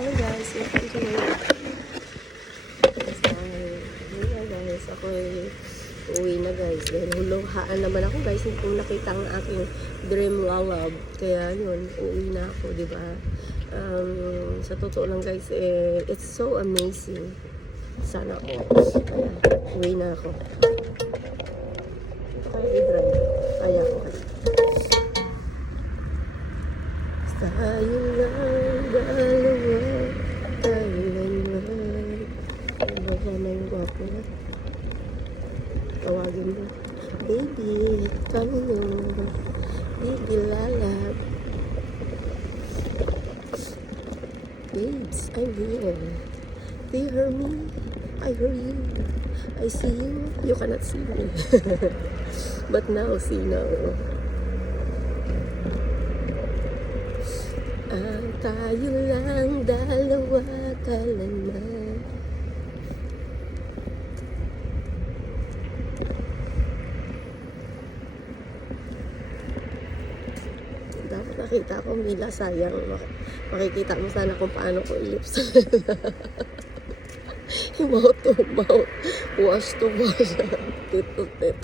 Hi guys, welcome to my guys, ako ay uwi na guys dahil huluhaan naman ako guys, hindi ko nakita ang aking dream lalab, kaya yun, uwi na ako, diba? Sa totoo lang guys, it's so amazing, sana ako, kaya uwi na ako, kaya i-drive, kaya ako tayo lang dalawa, kailanman. Baka na yung gwapo na. Tawagin mo. Baby, come on. Baby, lalab. Babes, I'm here. Do you hear me? I hear you. I see you. You cannot see me. But now, see now. Tayo lang dalawa kailanman. Dapat nakita ko Mila, sayang makikita mo sana kung paano ko i-lips. Mouth to mouth, wash to wash, tit to tit.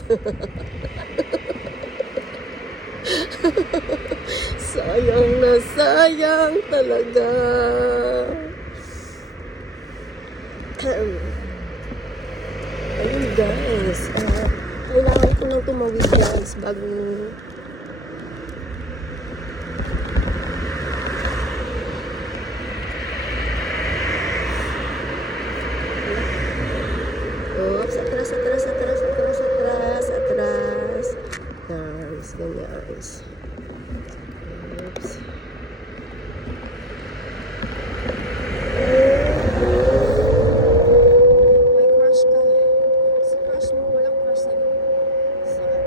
Sayang na sayang talaga. Ayun guys, kailangan ko lang tumawid guys bago atras guys, ganyan guys. Oops. May crush ka. Si crush mo, walang crush sa'yo. Sakit.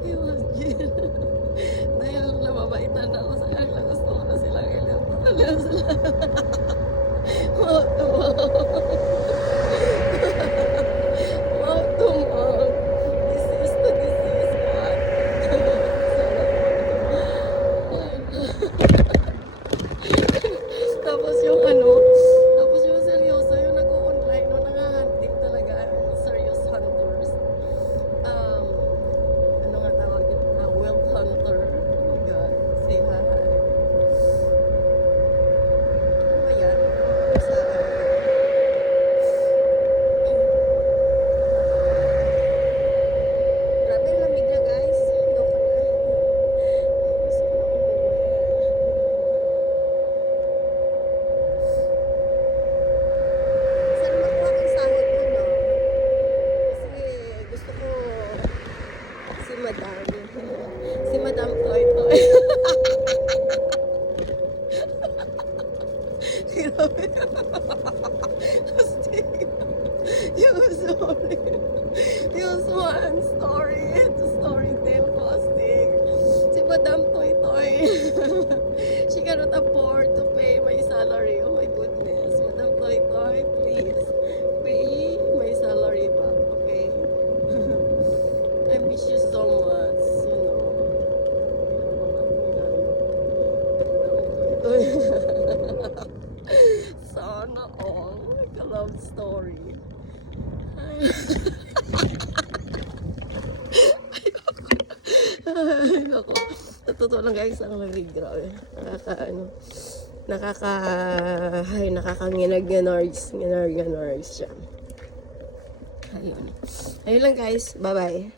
Imagine. Dahil nababaitan ako sa kanila, gusto ko na silang ilang. Alam sila. Mouth to mouth. This is the disease one. Tapos yung tapos yung seryoso, yung nag-o-online, no, nangahunting talaga, serious hunters. Ano nga tawag yun? Wealth hunter. Oh my God. Say hi. Ayan. Sa grabe, lamig na guys. Ayoko na. Gusto ko na umuwi. Saan makuha kong sahod ko, no? Kasi gusto ko si Madam Toy Toy. Grabe. Astig. Yung story. Yung one story. Ito story din ko. Astig. Si Madam Toy Toy. She cannot afford to pay my salary. Oh my goodness. Madam Toy Toy, please. Pay my salary back. Okay? I miss you so much, you know. Sana all, like a love story. Ay, nako. Sa totoo lang guys, ang lamig, grabe. Nakakanginag-ganars siya. Ayun. Ayun lang guys, bye-bye.